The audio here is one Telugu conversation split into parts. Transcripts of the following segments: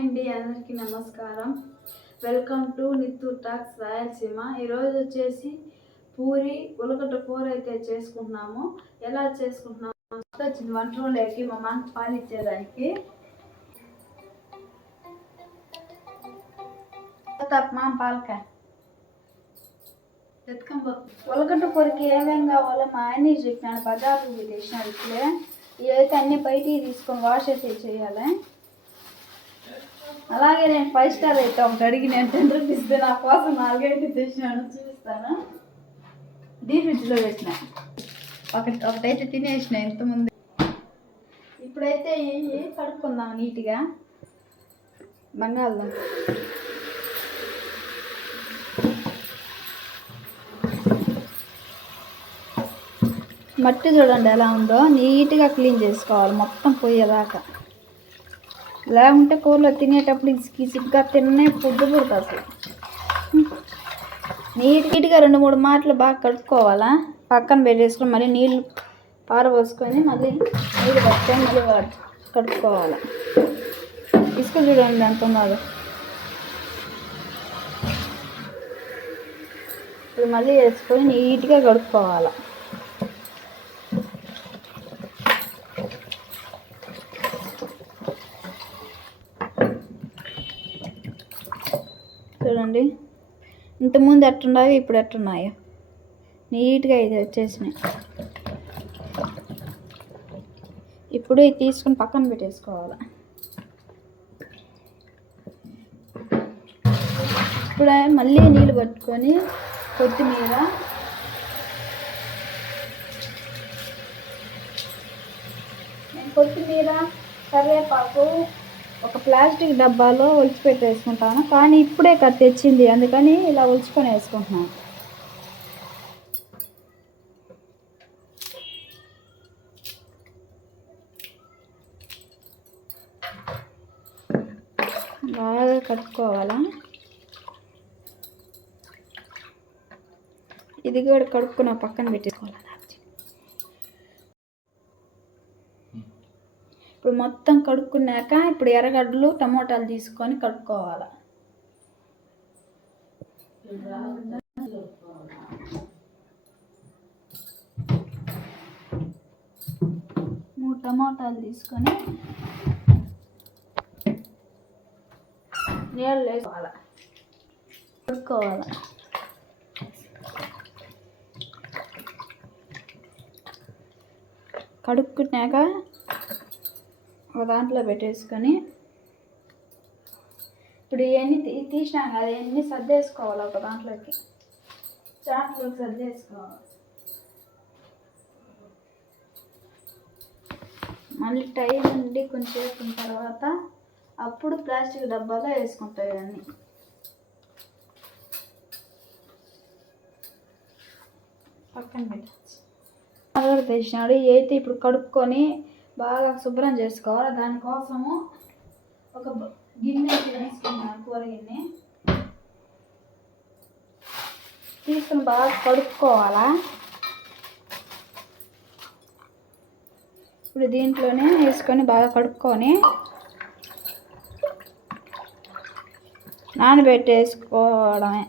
అండి, అందరికీ నమస్కారం. Welcome to Nittur talks Rayalaseema. ఈరోజు వచ్చేసి పూరి ఉలగడ్డ కూర అయితే చేసుకుంటున్నాము. ఎలా చేసుకుంటున్నాము వచ్చింది వంట రూమ్లోకి మా మామ పాలు ఇచ్చేదానికి. మామ పాలకాయ ఉలగడ్డ కూరకి ఏమేమి కావాలో మా ఆయన చెప్పినాడు. బజార్కి తెచ్చినాడు. ఇప్పుడే ఇవైతే అన్ని బయటికి తీసుకొని వాష్ అయితే చేయాలి. అలాగే నేను 5 స్టార్ అయితే ఒకటి అడిగి నేను 10 రూపీస్ నా కోసం 4 అయితే తెచ్చినాను, చూపిస్తాను. డీప్ ఫ్రిడ్జ్లో పెట్టిన ఒకటైతే తినేసిన ఇంతకుముందు. ఇప్పుడైతే కడుక్కుందాం నీట్గా. బంగాళదుంప మట్టి చూడండి ఎలా ఉందో, నీట్గా క్లీన్ చేసుకోవాలి మొత్తం పోయేదాకా. లేకుంటే కూరలో తినేటప్పుడు ఇసుగ్గా తిన్నే పొద్దు పుడుతుంది అసలు. నీట్గా 2-3 మాటలు బాగా కడుక్కోవాలా. పక్కన పెట్టేసుకొని మళ్ళీ నీళ్ళు పారబోసుకొని మళ్ళీ నీళ్ళు పట్టుకొని మళ్ళీ కడుక్కోవాలి. ఇసుక చూడండి ఎంత ఉన్నదో. ఇప్పుడు మళ్ళీ వేసుకొని నీట్గా కడుక్కోవాలి. చూడండి ఇంతకుముందు ఎట్టున్నాయో ఇప్పుడు ఎట్టున్నాయో నీట్గా ఇది వచ్చేసినాయి. ఇప్పుడు ఇది తీసుకుని పక్కన పెట్టేసుకోవాలి. ఇప్పుడు మళ్ళీ నీళ్ళు పట్టుకొని కొత్తిమీర కరివేపాకు ఒక ప్లాస్టిక్ డబ్బాలో ఒలిచిపెట్టి వేసుకుంటాను. కానీ ఇప్పుడే తెచ్చింది, అందుకని ఇలా ఒలుచుకొని వేసుకుంటున్నాను. బాగా కడుక్కోవాలా. ఇది కూడా కడుక్కున్న పక్కన పెట్టేసుకోవాలి. ఇప్పుడు మొత్తం కడుక్కున్నాక ఇప్పుడు ఎర్రగడ్డలు టమోటాలు తీసుకొని కడుక్కోవాలి. 3 టమోటాలు తీసుకొని నీళ్ళు వేసుకోవాలి, కడుక్కోవాలి. కడుక్కున్నాక ఒక దాంట్లో పెట్టేసుకొని ఇప్పుడు ఇవన్నీ తీసినాం కదా, ఇవన్నీ సర్దేసుకోవాలి. ఒక దాంట్లోకి చాట్లోకి సర్దేసుకోవాలి. మళ్ళీ టైం ఉండి కొంచెంసేపు తర్వాత అప్పుడు ప్లాస్టిక్ డబ్బాలో వేసుకుంటాయి. ఇవన్నీ పక్కన పెట్టచ్చు. కూడా తెచ్చినాడు. అయితే ఇప్పుడు కడుక్కొని బాగా శుభ్రం చేసుకోవాలి. దానికోసము ఒక గిన్నె తీసుకున్నాను, కూర గిన్నె తీసుకుని బాగా కడుక్కోవాలా. ఇప్పుడు దీంట్లోనే వేసుకొని బాగా కడుక్కొని నానబెట్టేసుకోవడమే.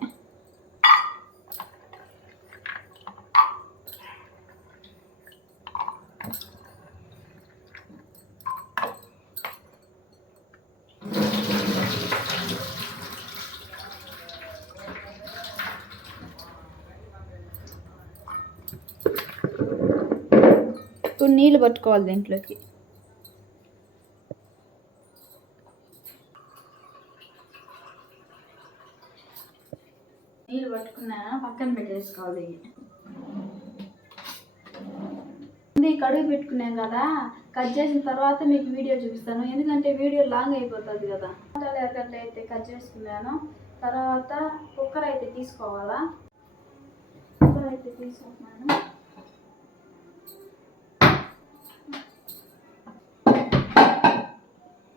ఇప్పుడు నీళ్ళు పట్టుకోవాలి. దీంట్లోకి నీళ్ళు పట్టుకున్నా పక్కన పెట్టేసుకోవాలి. కడుగు పెట్టుకున్నాం కదా, కట్ చేసిన తర్వాత మీకు వీడియో చూపిస్తాను. ఎందుకంటే వీడియో లాంగ్ అయిపోతుంది కదా. ఎర్రగడ్డ అయితే కట్ చేసుకున్నాను. తర్వాత కుక్కర్ అయితే తీసుకోవాలా. కుక్కర్ అయితే తీసుకుంటున్నాను.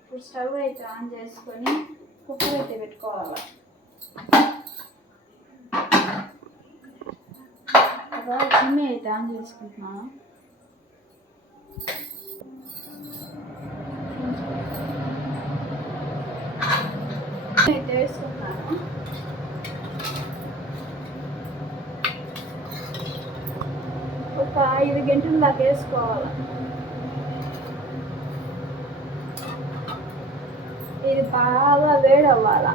ఇప్పుడు స్టవ్ అయితే ఆన్ చేసుకొని కుక్కర్ అయితే పెట్టుకోవాలి. చిమ్మి అయితే ఆన్ చేసుకుంటున్నాను. అయితే వేసుకుంటాను. ఒక 5 గంటల దాకా వేసుకోవాలి. ఇది బాగా వేడవ్వాలి.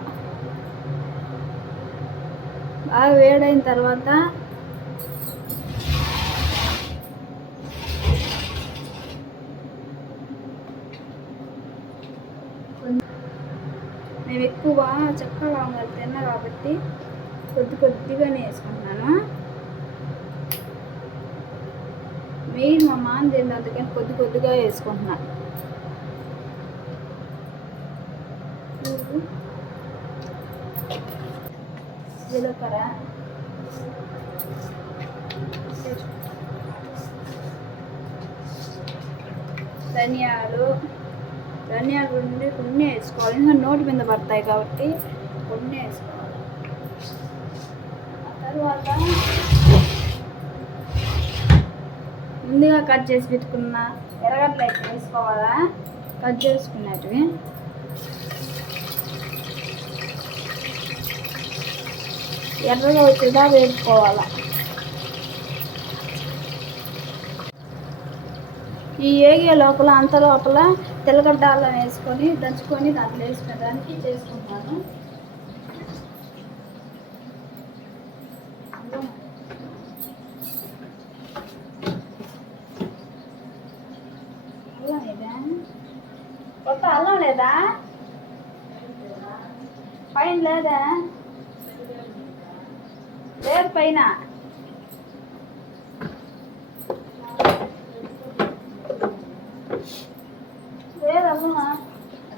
బాగా వేడైన తర్వాత నేను ఎక్కువ చెక్క లవంగాలు తిన్నా కాబట్టి కొద్దిగానే వేసుకుంటున్నాను. మెయిన్ మా మామ తిన్న అందుకని కొద్దిగా వేసుకుంటున్నాను. జీలకర్ర, ధనియాలు నుండి కొన్ని వేసుకోవాలి. ఇంకా నోటి మీద పడతాయి కాబట్టి కొన్ని వేసుకోవాలి. ఆ తర్వాత ముందుగా కట్ చేసి పెట్టుకున్న ఎర్రగడ్డలు అయితే వేసుకోవాలా. కట్ చేసుకున్నవి ఎర్రగా వచ్చేదా వేసుకోవాలా. ఈ ఏగే లోపల అంత లోపల తెల్లగడ్డ అల్లం వేసుకొని దంచుకొని దాంట్లో వేసుకునేదానికి చేసుకుంటాను. అల్లం లేదా? కొత్త అల్లం లేదా? పైన లేదా? లేదు పైన. లేదమ్మా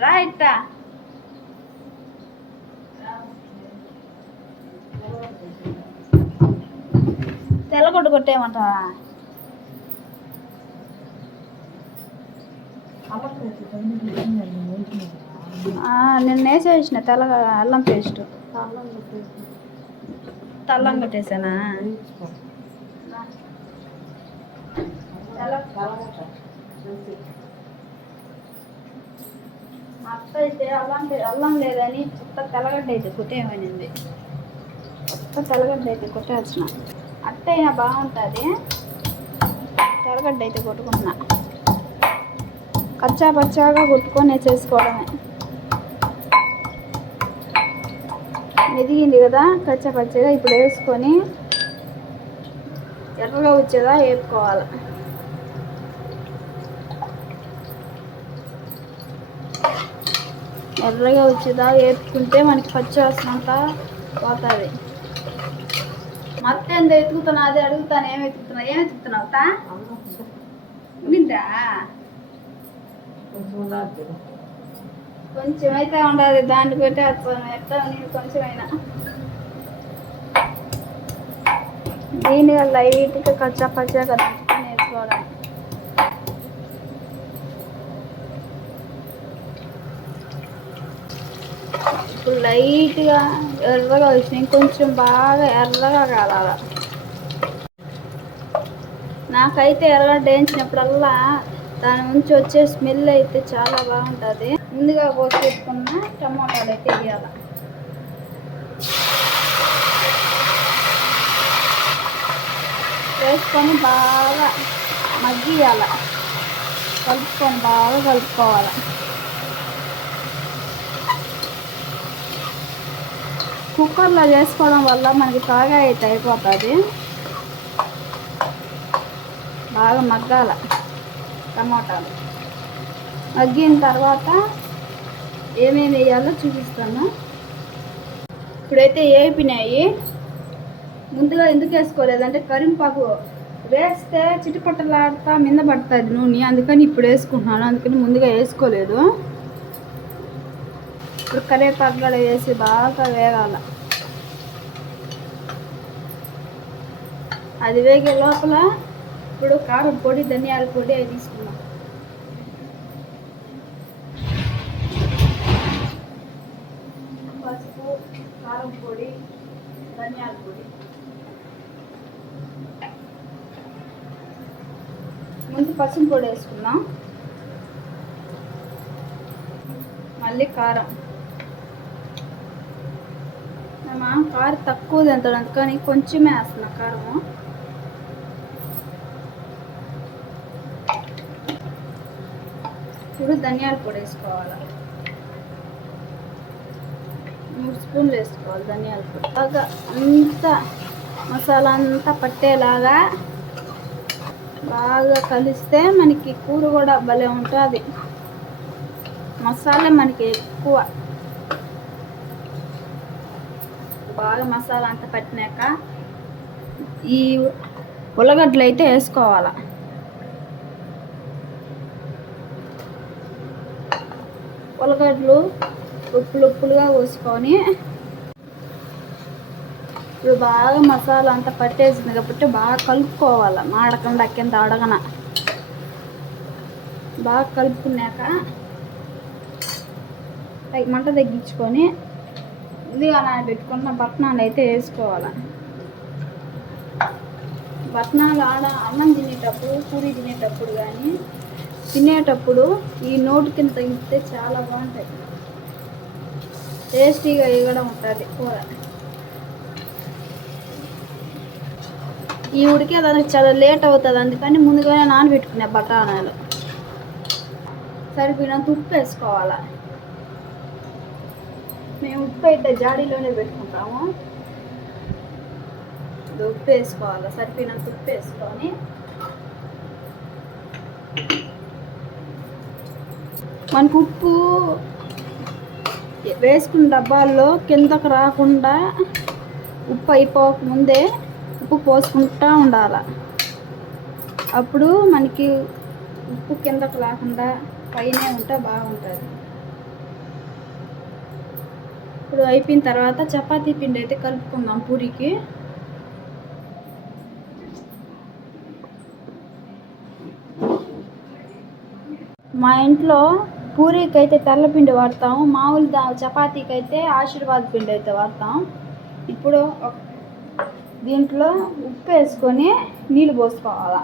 రా ఇట్టా. తెల్లగొడ్డు కొట్టేయమంటావా? నేను వేసేసిన అల్లం పేస్ట్ అల్లం కొట్టేసానా? అత్త అయితే అల్లం లేదని కొత్త తెల్లగడ్డ అయితే కొట్టేయమనింది. కొత్త తెల్లగడ్డ అయితే కొట్టేసిన. అత్త అయినా బాగుంటుంది. తెల్లగడ్డ అయితే కొట్టుకున్నా. కచ్చా పచ్చాగా కొట్టుకొని చేసుకోవడమే. మెదిగింది కదా కచ్చా పచ్చగా. ఇప్పుడు వేసుకొని ఎర్రగా వచ్చేదా వేపుకోవాలి. ఎర్రగా వచ్చేదా వేపుకుంటే మనకి పచ్చి వాసన అంతా పోతుంది. మొత్తం ఎంత వెతుకుతున్నా అదే అడుగుతాను. ఏం వెతుకుతున్నావు తా? ఉండిందా? కొంచెం అయితే ఉండదు. దాన్ని పెట్టి ఎట్లా నేను కొంచెమైనా దీన్ని లైట్గా కచ్చా పచ్చాగా దంచుకొని వేసుకోవడం. ఇప్పుడు లైట్గా ఎర్రగా వచ్చినాయి. కొంచెం బాగా ఎర్రగా కాలాల. నాకైతే ఎర్రగడ్డ వేయించినప్పుడల్లా దాని నుంచి వచ్చే స్మెల్ అయితే చాలా బాగుంటుంది. ముందుగా కోసి పెట్టుకున్న టమాటాలు అయితే వేయాలి. వేసుకొని బాగా మగ్గియాల. బాగా కలుపుకోవాలి. కుక్కర్లో చేసుకోవడం వల్ల మనకి త్వరగా అయితే అయిపోతుంది. బాగా మగ్గాల టమాటాలు. మగ్గిన తర్వాత ఏమేమి వేయాలో చూపిస్తాను. ఇప్పుడైతే వేపినాయి. ముందుగా ఎందుకు వేసుకోలేదంటే కరింపాకు వేస్తే చిటిపట్టలాడుతా మింద పడుతుంది నూనె. అందుకని ఇప్పుడు వేసుకుంటున్నాను. అందుకని ముందుగా వేసుకోలేదు. ఇప్పుడు కరివేపాకు కూడా వేసి బాగా వేగాల. అది వేగే లోపల ఇప్పుడు కారం పొడి, ధనియాల పొడి అవి తీసుకున్నాం. పసుపు, కారం పొడి, ధనియాల పొడి. ముందు పసుపు పొడి వేసుకున్నాం. మళ్ళీ కారం, కారం తక్కువ తింటాడు, అందుకని కొంచెమే వేస్తున్నా కారము. ఇప్పుడు ధనియాల పొడి వేసుకోవాలి, 3 స్పూన్లు వేసుకోవాలి ధనియాల పొడి. బాగా అంతా మసాలా అంతా పట్టేలాగా బాగా కలిస్తే మనకి కూర కూడా భలే ఉంటుంది. మసాలా మనకి ఎక్కువ బాగా మసాలా అంతా పట్టినాక ఈ ఉల్లగడ్డలు అయితే వేసుకోవాలి. ఉల్లగడ్డలు ఉప్పులుగా పోసుకొని ఇప్పుడు బాగా మసాలా అంతా పట్టేసింది కాబట్టి బాగా కలుపుకోవాలి. మాడకుండా కింద అడగన బాగా కలుపుకున్నాక మంట తగ్గించుకొని ముందుగా నానబెట్టుకున్న బఠానీలు అయితే వేసుకోవాలి. బఠానీలు అన్నం తినేటప్పుడు, పూరి తినేటప్పుడు కానీ తినేటప్పుడు ఈ నోటు కింద తగిలితే చాలా బాగుంటాయి, టేస్టీగా కూడా ఉంటుంది కూర. ఈ ఉడికేదానికి చాలా లేట్ అవుతుంది, అందుకని ముందుగానే నానబెట్టుకునే బఠానీలు. సరిపోయినంత ఉప్పు వేసుకోవాలి. మేము ఉప్పు అయితే జాడీలోనే పెట్టుకుంటాము. ఉప్పు వేసుకోవాలి, సరిపోయినంత ఉప్పు వేసుకొని మనకు ఉప్పు వేసుకున్న డబ్బాల్లో కిందకు రాకుండా ఉప్పు అయిపోకముందే ఉప్పు పోసుకుంటూ ఉండాలి. అప్పుడు మనకి ఉప్పు కిందకు రాకుండా పైనే ఉంటే బాగుంటుంది. ఇప్పుడు అయిపోయిన తర్వాత చపాతీ పిండి అయితే కలుపుకుందాం పూరికి. మా ఇంట్లో పూరీకి అయితే తెల్లపిండి వాడతాము, మామూలు చపాతీకి అయితే ఆశీర్వాద్ పిండి అయితే వాడతాం. ఇప్పుడు దీంట్లో ఉప్పు వేసుకొని నీళ్ళు పోసుకోవాలి.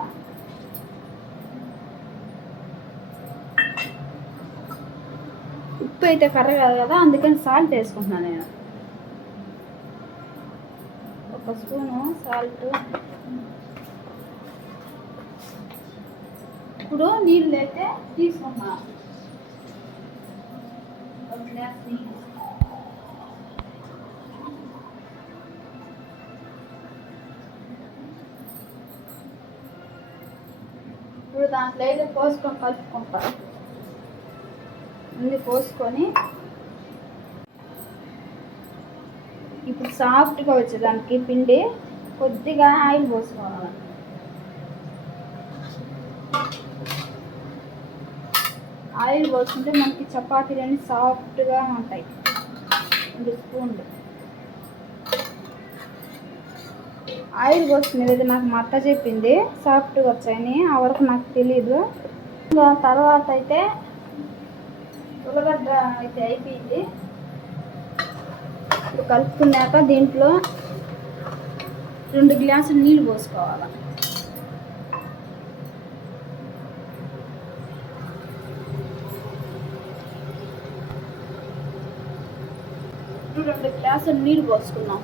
ఉప్పు అయితే కరగదు కదా, అందుకని సాల్ట్ వేసుకుంటున్నాను నేను. 1 స్పూను సాల్ట్. ఇప్పుడు నీళ్ళు అయితే తీసుకున్నాను, 1 గ్లాస్ నీళ్ళు. ఇప్పుడు దాంట్లో అయితే పోసుకొని కలుపుకుంటాను. అన్నీ పోసుకొని ఇప్పుడు సాఫ్ట్గా వచ్చేదానికి పిండి కొద్దిగా ఆయిల్ పోసుకోవాలి. ఆయిల్ పోసుకుంటే మనకి చపాతీలు అన్నీ సాఫ్ట్గా ఉంటాయి. 2 స్పూన్లు ఆయిల్ పోసుకునేది నాకు మా అత్త చెప్పింది, సాఫ్ట్గా వచ్చాయని. ఆ వరకు నాకు తెలీదు. తర్వాత అయితే ఉల్లగడ్డ అయితే అయిపోయింది. ఇప్పుడు కలుపుకున్నాక దీంట్లో 2 గ్లాసులు నీళ్ళు పోసుకోవాలి. ఇప్పుడు 2 గ్లాసులు నీళ్ళు పోసుకున్నాం.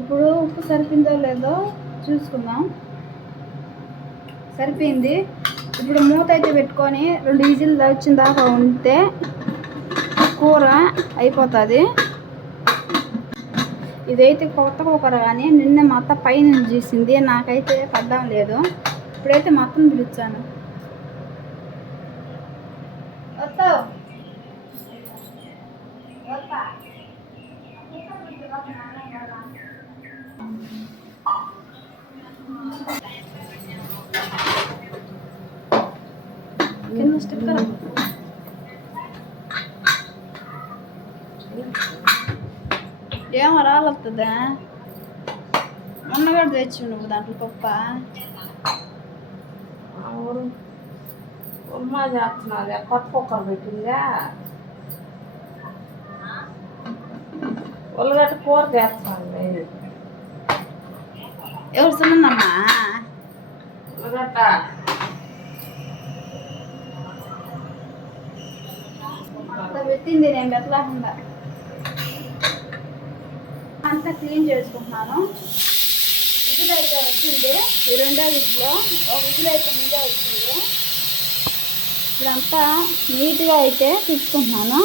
ఇప్పుడు ఉప్పు సరిపోయిందో లేదో చూసుకుందాం. సరిపోయింది. ఇప్పుడు మూత అయితే పెట్టుకొని 2 విజిల్ వచ్చిన దాకా ఉంటే కూర అయిపోతుంది. ఇదైతే కొత్త కుక్కర్ కానీ నిన్న మా అత్త పైన చేసింది, నాకైతే పడ్డం లేదు. ఇప్పుడైతే మా అత్తను పిలిచాను. కింద స్టిక్కర్ ఏమో రాలొస్తుందా? మొన్నగా తెచ్చి నువ్వు దాంట్లో పప్ప ఉమ్మా చేస్తున్నది, కొత్త కుక్కర్ పెట్టిందా. ఉల్లగడ్డ కూర చేస్తాను. ఎవరు సున్నమ్మా? ఉల్లగడ్డ అంత పెట్టింది నేను పెట్టలేకుండా అంతా క్లీన్ చేసుకుంటున్నాను. విజిల్ అయితే వచ్చింది, ఈ రెండో విజిల్లో ఒక విజిల్ అయితే ముందే వచ్చింది. ఇదంతా నీట్గా అయితే తిప్పుకుంటున్నాను.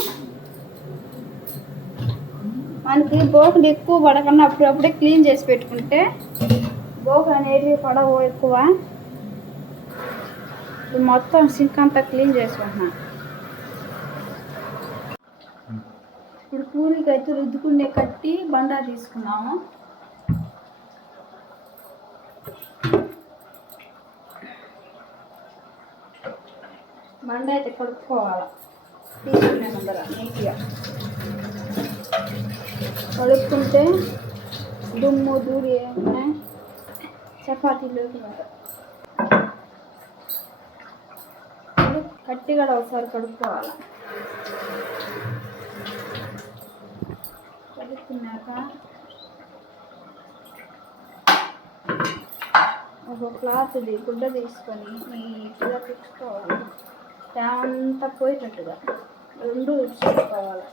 మనకి బోకులు ఎక్కువ పడకుండా అప్పుడప్పుడే క్లీన్ చేసి పెట్టుకుంటే బోకులు అనేవి పడవు ఎక్కువ. ఇది మొత్తం సింక్ అంతా క్లీన్ చేసుకుంటున్నాను. ఇప్పుడు పూరీకి అయితే రుద్దుకునే కట్టి బండా తీసుకున్నాము. బండ అయితే కడుక్కోవాలి, తీసుకునే ముందర నీట్గా కడుక్కుంటే దుమ్ము దూరి ఏమన్నా చపాతీలు కట్టి కూడా ఒకసారి కడుక్కోవాలి. కడుక్కున్నాక ఒక క్లాత్ది గుడ్డ తీసుకొని నీట్గా తెచ్చుకోవాలి, అంతా పోయేటట్టుగా రెండు ఉడుచుకోవాలి.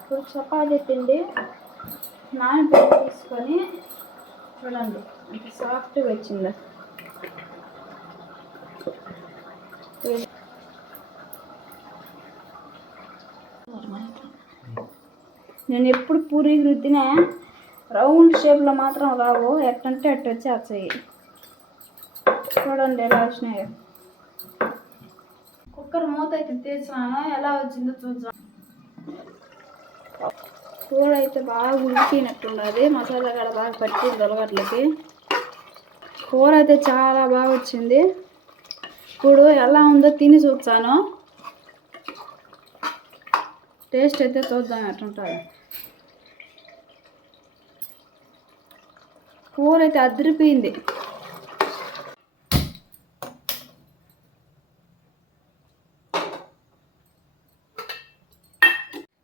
ఇప్పుడు చపాతీ పిండి నానబెట్టి తీసుకొని చూడండి అంత సాఫ్ట్గా వచ్చిందా. నేను ఎప్పుడు పూరీ రుద్దినా రౌండ్ షేప్లో మాత్రం రావు, ఎట్టంటే అట్టు వచ్చేస్తాయి. చూడండి ఎలా వచ్చినాయో. కుక్కర్ మూత అయితే తీసినాను, ఎలా వచ్చిందో చూద్దాం. కూర అయితే బాగా ఉడికినట్టున్నది, మసాలా కూడా బాగా పట్టింది ఉలగడ్డలకి. కూర అయితే చాలా బాగా వచ్చింది. ఇప్పుడు ఎలా ఉందో తిని చూస్తాను, టేస్ట్ అయితే చూద్దాం ఎట్టుంటుంది. కూర అయితే అదిరిపోయింది.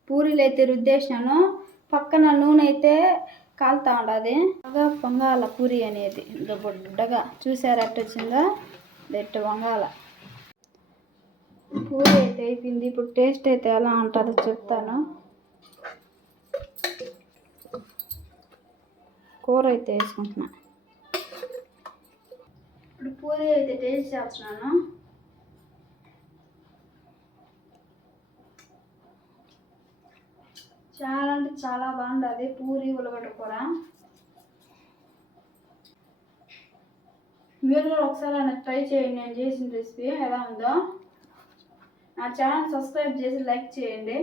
పూరీలు అయితే రుద్దేసినాను, పక్కన నూనె అయితే కాలుతా ఉండదు. బాగా పొంగాల పూరి అనేది బొడ్డగా, చూసారు ఎట్ట వచ్చిందో, ఎట్టు వంగాల. పూరి అయితే అయిపోయింది. ఇప్పుడు టేస్ట్ అయితే ఎలా ఉంటుందో చెప్తాను. కూర అయితే వేసుకుంటున్నా. ఇప్పుడు పూరి అయితే టేస్ట్ చేస్తున్నాను. చాలా అంటే చాలా బాగుంటుంది పూరి ఉలగడ్డ కూర. మీరు కూడా ఒకసారి నాకు ట్రై చేయండి, నేను చేసిన రెసిపీ ఎలా ఉందో. నా ఛానల్ సబ్స్క్రైబ్ చేసి లైక్ చేయండి.